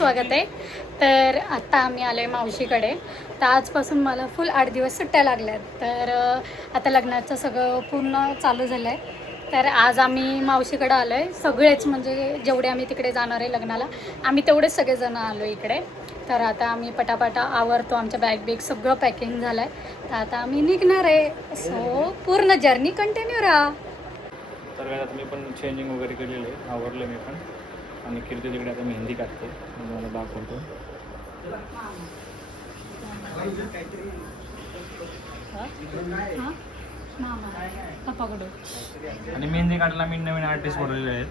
स्वागत आहे. तर आत्ता आम्ही आलो आहे मावशीकडे. तर आजपासून मला फुल आठ दिवस सुट्ट्या लागल्या आहेत तर आता लग्नाचं सगळं पूर्ण चालू झालं आहे तर आज आम्ही मावशीकडे आलो आहे सगळेच म्हणजे जेवढे आम्ही तिकडे जाणार आहे लग्नाला आम्ही तेवढेच सगळेजण आलो इकडे. तर आता आम्ही पटापटा आवरतो. आमच्या बॅग बिग सगळं पॅकिंग झालं आहे तर आता आम्ही निघणार आहे. सो पूर्ण जर्नी कंटिन्यू राहा. तर मी पण चेंजिंग वगैरे केलेलं आहे. आवरलं मी पण. आणि कीर्ती तिकडे आता मेहंदी काढते मला दाखवतो हां आणि मेहंदी काढायला मी नवीन आर्टिस्ट बोलवलेले आहेत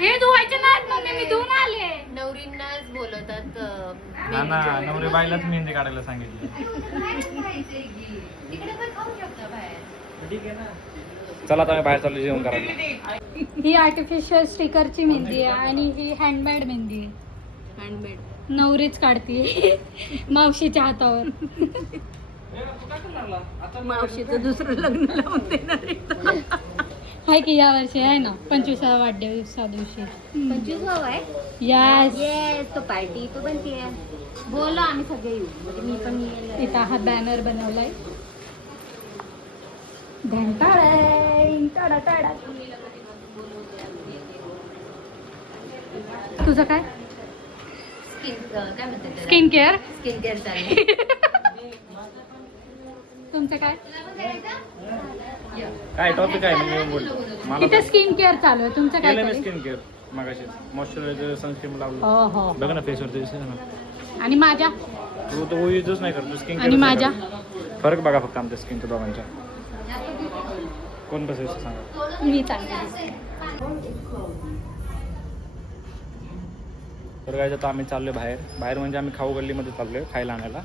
हे धुवायचे नाहीत मम्मी मी धुवून आले. नवरींनाच बोलवतात अं, ना नवरी बाईलाच मेहंदी काढायला सांगितली. तिकडे पण खाऊ शकता बाहेर. चला आता मी बाहेर चाललो जेवण करायला. ही आर्टिफिशियल स्टिकरची मेहंदी आहे आणि ही हँडमेड मेहंदी आहे. हँडमेड नवरीच काढते मावशीच्या हातावर. मावशीचं दुसरं लग्न लावून देणार आहे. की या वर्षी आहे ना? पंचवीसाव्या वाढदिवसा दिवशी. पंचवीस भाऊ आहे? यस येस तो पार्टी तो बनते बोलो आम्ही सगळे येऊ. म्हणजे मी पण येईल. इथं हा बॅनर बनवलाय. घंटाळा टाडा टाडा तुझं काय? स्किन काय म्हणतात स्किन केअर स्किन केअर चालेल तुमचं काय? काय टॉपिक आहे? मी बोलतो मला इथे स्किन केअर चालू आहे. तुमचं काय केलं मी चालू आहे? स्किन केअर मागाशी मॉइश्चरायझर सनस्क्रीम लावलं. हो हो. बघ ना फेसवरती दिसते ना. आणि माझ्या? तू तो युजच नाही करतो. स्किन आणि माझ्या? फरक बघा फक्त आमच्या स्किनच्या दोघांच्या कोण कसं सांगा? मी चांगली. तर काय आता आम्ही चाललो बाहेर. बाहेर म्हणजे आम्ही खाऊ गल्लीमध्ये चाललो आहे खायला आणायला.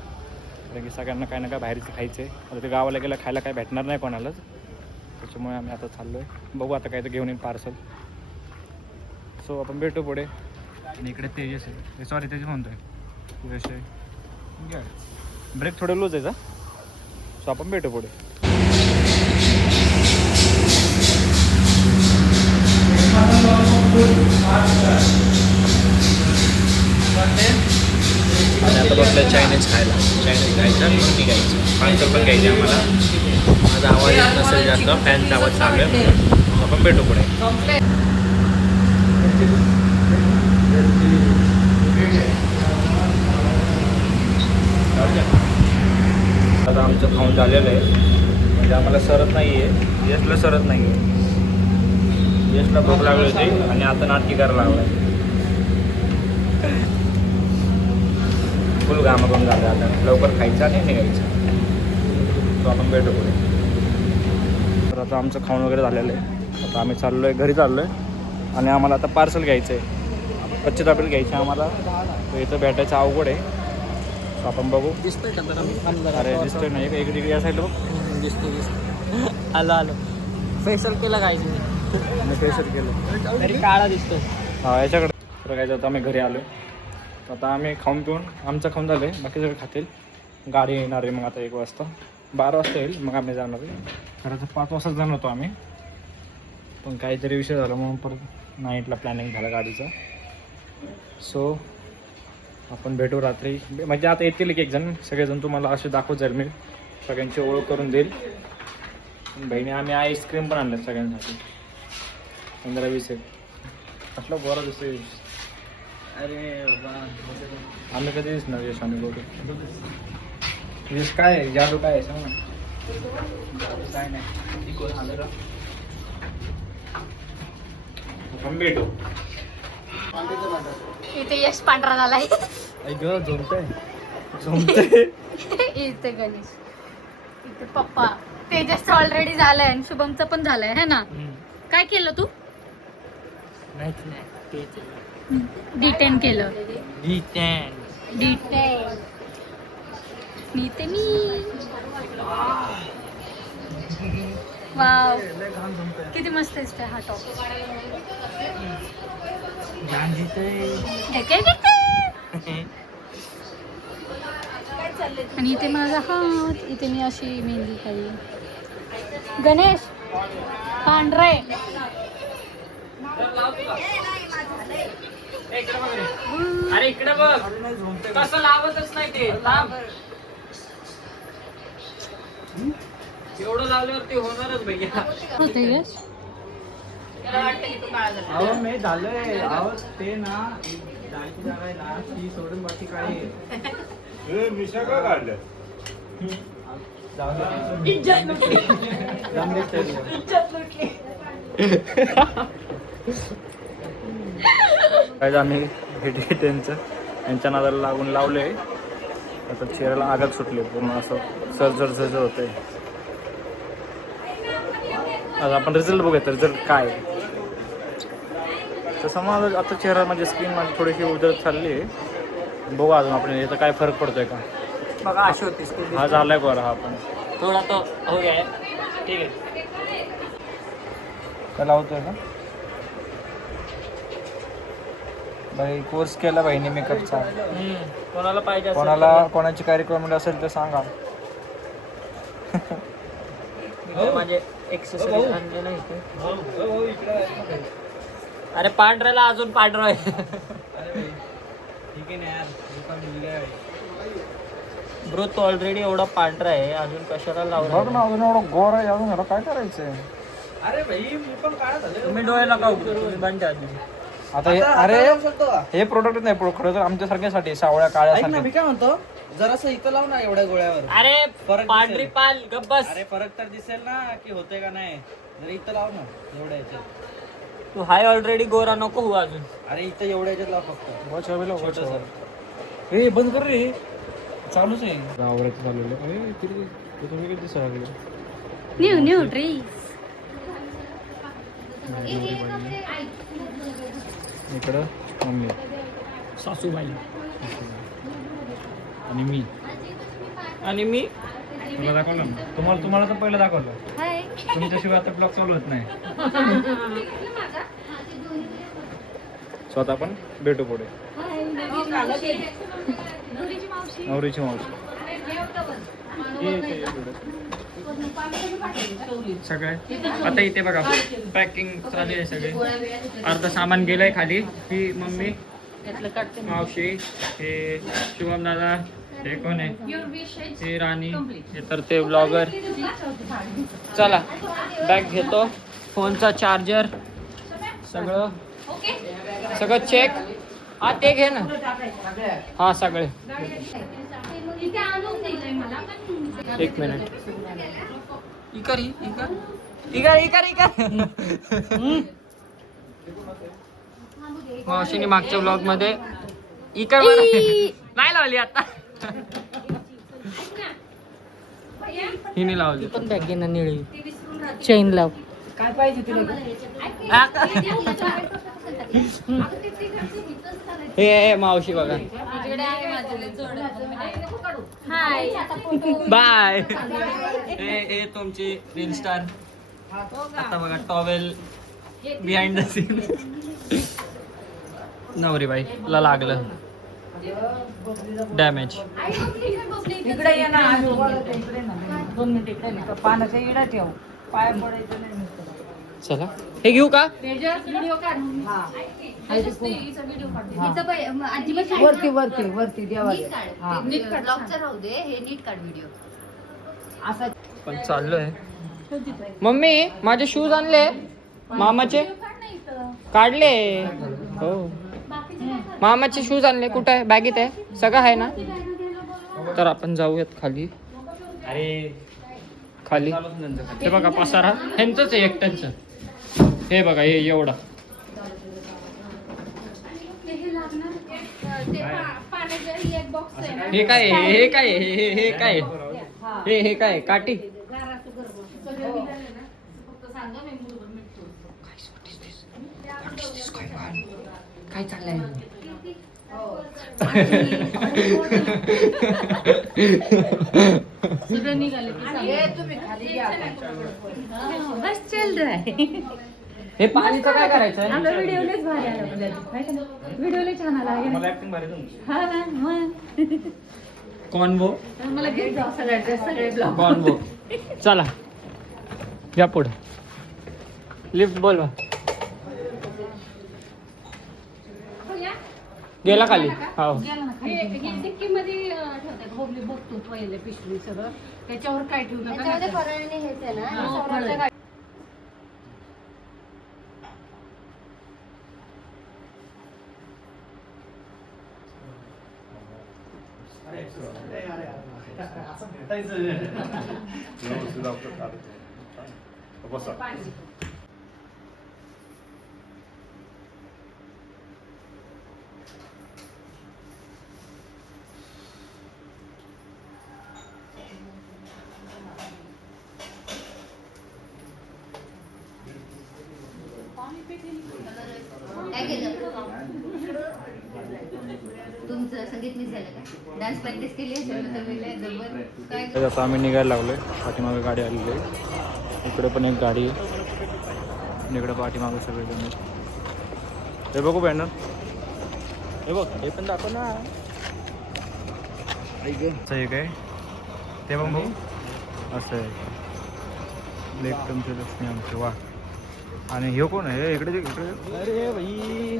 कारण की सगळ्यांना काय ना काय बाहेरचं खायचं आहे आता ते गावाला गेलं खायला काय भेटणार नाही कोणालाच. त्याच्यामुळे आम्ही आता चाललो आहे बघू आता काय तर घेऊन येईन पार्सल सो आपण भेटू पुढे. आणि इकडे तेजस आहे. सॉरी तेजस म्हणतोय. यश आहे. ब्रेक थोडं लूज आहे का सो आपण भेटू पुढे. आणि आता बसलं चायनीज खायला. चायनीज खायचं घ्यायचं. पार्सल पण घ्यायचे आम्हाला. माझा आवाज येत नसेल जास्त फॅनचा आवाज चालू आहे. आपण भेटू पुढे. आता आमचं खाऊन झालेलं आहे. म्हणजे आम्हाला सरत नाही आहे यशला सरत नाही आहे यशला भूक लागली होती आणि आता नाटकी करायला लागलाय. फुल घाम करून झालं आता. लवकर खायचं आणि निघायचा. तो आपण भेटू पुढे. आता आमचं खाऊन वगैरे झालेलं आहे. आता आम्ही चाललो आहे घरी चाललो आहे. आणि आम्हाला आता पार्सल घ्यायचं आहे. कच्चे तापील घ्यायचे आम्हाला. तर इथं भेटायचं अवघड आहे. आपण बघू. दिसतोय. अरे दिसतोय नाही. एक डिग्री या साईडला बघ. दिसतोय दिसतोय. आलो आलो. फेशियल केलं काय मी आणि फेशियल केलं. तरी काळा दिसतोय. हा याच्याकडे. तर काय आता आम्ही घरी आलो आता आम्ही खाऊन पिऊन आमचं खाऊन झालं आहे. बाकी सगळं खातील. गाडी येणार आहे मग आता एक वाजता. बारा वाजता येईल मग आम्ही जाणार आहे. खरं तर पाच वाजता जाणार होतो आम्ही. पण काहीतरी विषय झाला म्हणून परत नाईटला प्लॅनिंग झालं गाडीचं. सो आपण भेटू रात्री. म्हणजे आता येतील एक एक जण सगळेजण तुम्हाला असे दाखवत जाईल मी. सगळ्यांची ओळख करून देईल. बहिणी आम्ही आईस्क्रीम पण आणलं सगळ्यांसाठी. पंधरा वीस एक. कसला गोरा दिसतोय. अरे बाबा आम्ही कधी दिसणार यश आणि गोरे? यश काय आहे? जादू काय आहे? सांग ना. काय नाही. कोण आलं का इथे यश पांढरा झालाय. ऐक झोमतंय झोमतंय इथे गणेश. इथे पप्पा. तेजसचं ऑलरेडी झालंय आणि शुभमचं पण झालंय है ना? काय केलं तू? डिटेन केलं. डिटेन डिटेन मी ते मी वाव किती मस्त दिसतंय हा टॉप आणि इथे माझा हात इथे मी अशी मेहंदी खाली गणेश पांढरे. अरे इकडे बघ. कसं लावतच नाही ते. एवढं लावल्यावर ते होणारच भैया. अहो मी झालंय. अहो ते ना जायची जागा आहे ना ती सोडून बाकी काय आहे? मिशा का काढलं जाऊ दे. जाऊन दे. ते. काय आम्ही भेटी त्यांचं. यांच्या नादाला लागून लावले आता चेहऱ्याला आगात सुटले पूर्ण असं. सरजर सरजर होतंय. आज आपण रिझल्ट बघूयात रिझल्ट काय. तसं मग आता चेहरा म्हणजे स्किन माझी थोडीशी उजळत चालली आहे. बघू अजून आपण याचा काय फरक पडतोय का. बघा अशी होतीस तू हा झालाय बरं हा पण थोडा तो हो गया ठीक आहे. काय लावतोय का? बाई कोर्स केला बहिणी मेकअपचा. कोणाला पाहिजे कोणाला कोणाची काय रिक्वायरमेंट असेल तर सांगा. माझे ते. अरे पांढऱ्याला अजून पांढरा आहे. ब्रो तो ऑलरेडी एवढा पांढरा आहे अजून कशाला बघ लावला ना अजून एवढं गोर आहे अजून ह्याला काय करायचंय? तुम्ही डोळ्याला का उघडू? तुम्ही बंद आधी. आता हे अरे हे प्रोडक्ट नाही खरं तर आमच्यासारख्यासाठी सावळ्या काळ्या मी काय म्हणतो? जरासं इथं लाव ना एवढ्या गोळ्यावर. अरे फरक पांढरी दिसेल. पाल गब्बस अरे फरक तर दिसेल ना की होतंय का नाही. जरा इथं लाव ना एवढ्या याच्यात. तू हाय ऑलरेडी गोरा नको हो अजून. अरे इथं एवढ्या याच्यात लाव फक्त. छोटंसं. हे बंद कर रे. चालूच आहे. अरे ते तुम्ही किती न्यू न्यू ड्रेस इकडं मम्मी. सासूबाई. आणि मी. आणि मी? तुला दाखवलं ना? तुम्हाला तुम्हाला तर पहिलं दाखवलं. हाय. तुमच्याशिवाय आता ब्लॉग चालू होत नाही. स्वतः पण भेटू पुढे. नवरीची मावशी. ये इथे, ये पुढे. सगळे. आता इथे बघा पॅकिंग चालू आहे सगळे. अर्ध सामान गेलंय खाली. ही मम्मी मावशी हे शिवम दादा हे कोण आहे? हे राणी. हे तर ते ब्लॉगर चला बॅग घेतो. फोनचा चार्जर सगळं. सगळं चेक हा ते घे ना. हा सगळे. एक मिनिट इकर ही, इकर इकर इकर. इकर मावशीने मागच्या ब्लॉगमध्ये इकर. नाही लावली आता. हिने लावली. पण बॅग घे ना निळी. चेन लाव. हे हे मावशी बघा. बाय हे हे तुमची रील स्टार आता बघा टॉवेल बिहाइंड द सीन नवरी बाई ला लागलं. डॅमेज इकडे ये ना इकडे दोन मिनिट इकडे ना. इडा ठेव. पाय पडायचं नाही. चला. हे घेऊ का? वरती वरती वरती देवाला. राहू दे. नीट काढ व्हिडिओ असा पण चाललोय. मम्मी माझे शूज आणले. मामाचे. काढले. हो. मामाचे शूज आणले. कुठे आहे? बॅगेत आहे. सगळं आहे ना? तर आपण जाऊयात खाली. अरे. खाली. हे बघा पसारा. ह्यांचंच आहे एकट्यांचं हे बघा हे एवढा. हे काय? हे काय? हे हे काय? हे हे काय? काठी? काय चाललंय? निघाले बस चल रहा है हे पाणीचं काय करायचं आपला व्हिडिओ लयच भारी आला आपल्याला. व्हिडिओ लय छान आला आहे. मला ऍक्टिंग भारी तुमची हा मग कॉन्वो? मला घेत जाऊ सगळ्या ड्रेस सगळे ब्लॉग कॉन्वो. चला. या पुढे. लिफ्ट बोलवा. गेला खाली. हो डिक्कीमध्ये ठेवतात होबली बघतो पहिले पिशवी सगळं. त्याच्यावर काय ठेवू नका हेच आहे ना हो. काय- काय केलं? तुमचं संगीत मिस झालं का? डान्स प्रॅक्टिस केली असेल ना तुम्ही? लय जबर काय तर आता आम्ही निघायला लागलोय. पाठीमागे गाडी आलेली आहे. इकडे पण एक गाडी आहे. इकडे पाठीमागे सगळे जण. हे बघू बॅनर हे बघ हे पण दाखव ना. एक आहे. ते बघ. भाऊ असं आहे. लेख तुमचे लक्ष्मी आमचे. वा. आणि हे कोण आहे? हे इकडे हे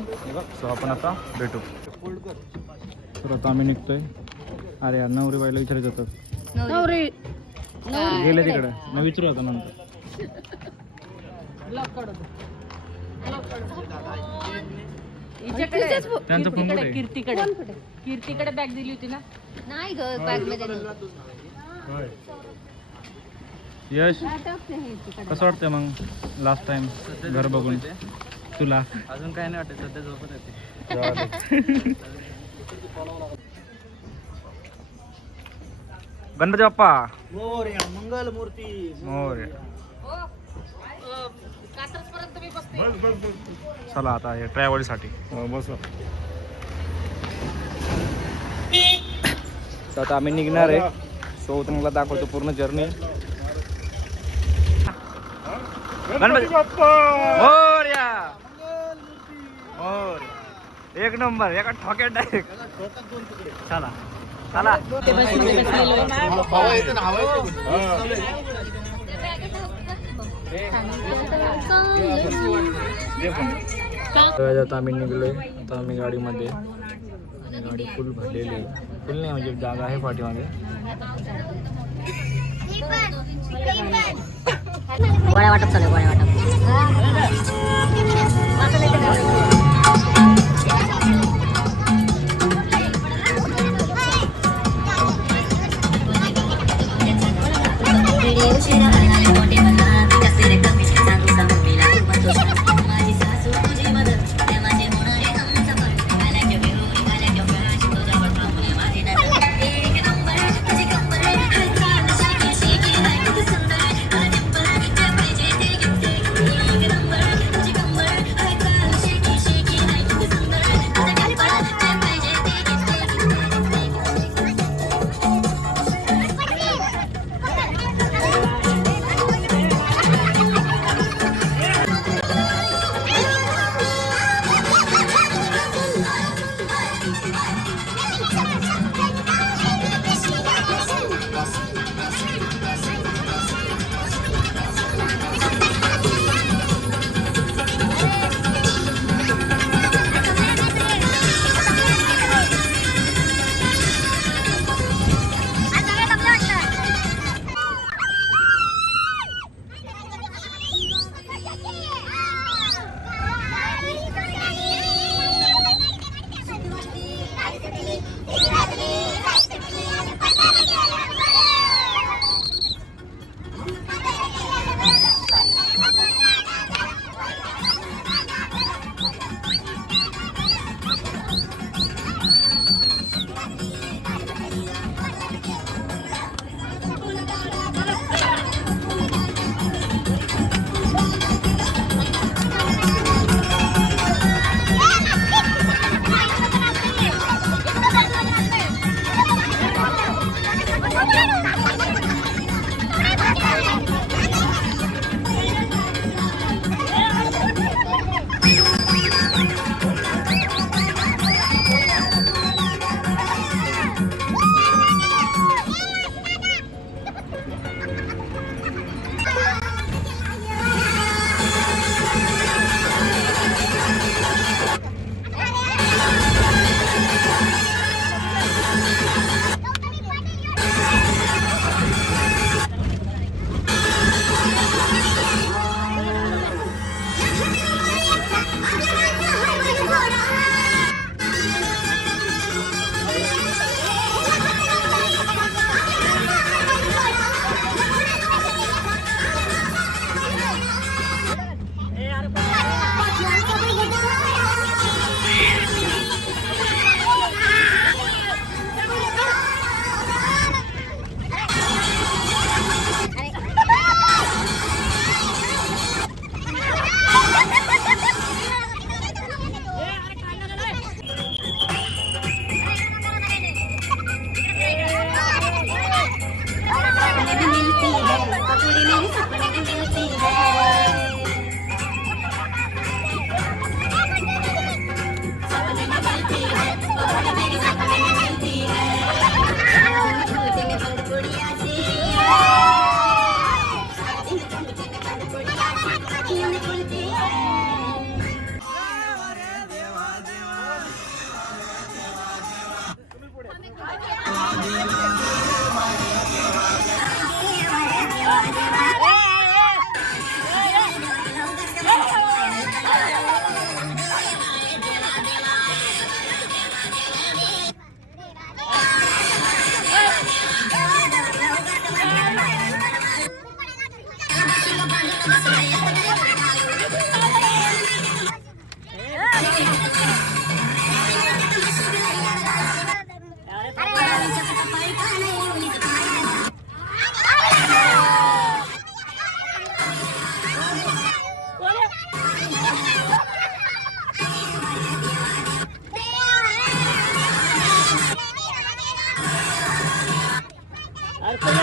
सो आपण आता भेटू. तर आता आम्ही निघतोय. अरे यार नवरी बाईला विचारायचं होतं. नवरी. गेले तिकडे. न विचारू आता नंतर. त्यांचा फोन कुठे आहे? कीर्तीकडे. कीर्तीकडे बॅग दिली होती ना? नाही ग बॅगमध्ये नव्हतं. यश? कसं वाटतंय मग लास्ट टाइम घर बघून? तुला? अजून काय नाही वाटत सध्या झोपत येते गणपती बाप्पा. मोर्या मंगल मूर्ती मोर चला आता हे ट्रॅव्हलसाठी. बस. आता आम्ही निघणार आहे. सो तुम्हाला दाखवतो पूर्ण जर्नी गणपती मोरया मोर एक नंबर एका ठोक्यात डायरेक्ट चला चला. आता आम्ही निघलोय. आता आम्ही गाडीमध्ये. गाडी फुल भरलेली आहे. फुल नाही म्हणजे जागा आहे पाठीमागे. গোড়া বাটক চলে গোড়া বাটক হ্যাঁ।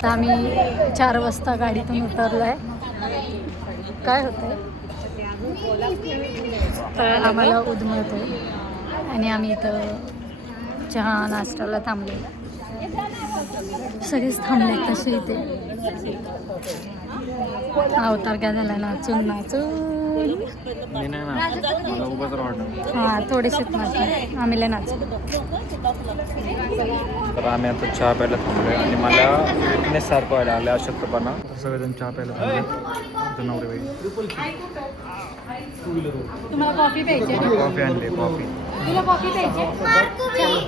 आता आम्ही चार वाजता गाडीतून उतरलो आहे काय होतं तर आम्हाला उदमळतो आणि आम्ही इथं चहा नाश्त्याला थांबलेलो सगळेच थांबले तसे इथे. अवतार काय झाला नाचून नाचून ना हा थोडेसे नाचले आम्ही लय नाचलो तर आम्ही आता चहा प्यायला थांबलोय आणि मला विकनेस सारखं व्हायला आलं अशक्तपणा सगळेजण चहा प्यायला थांबले. नवरे बाई. तुम्हाला कॉफी? कॉफी आणली कॉफी तुला कॉफी प्यायची आहे? तुम्ही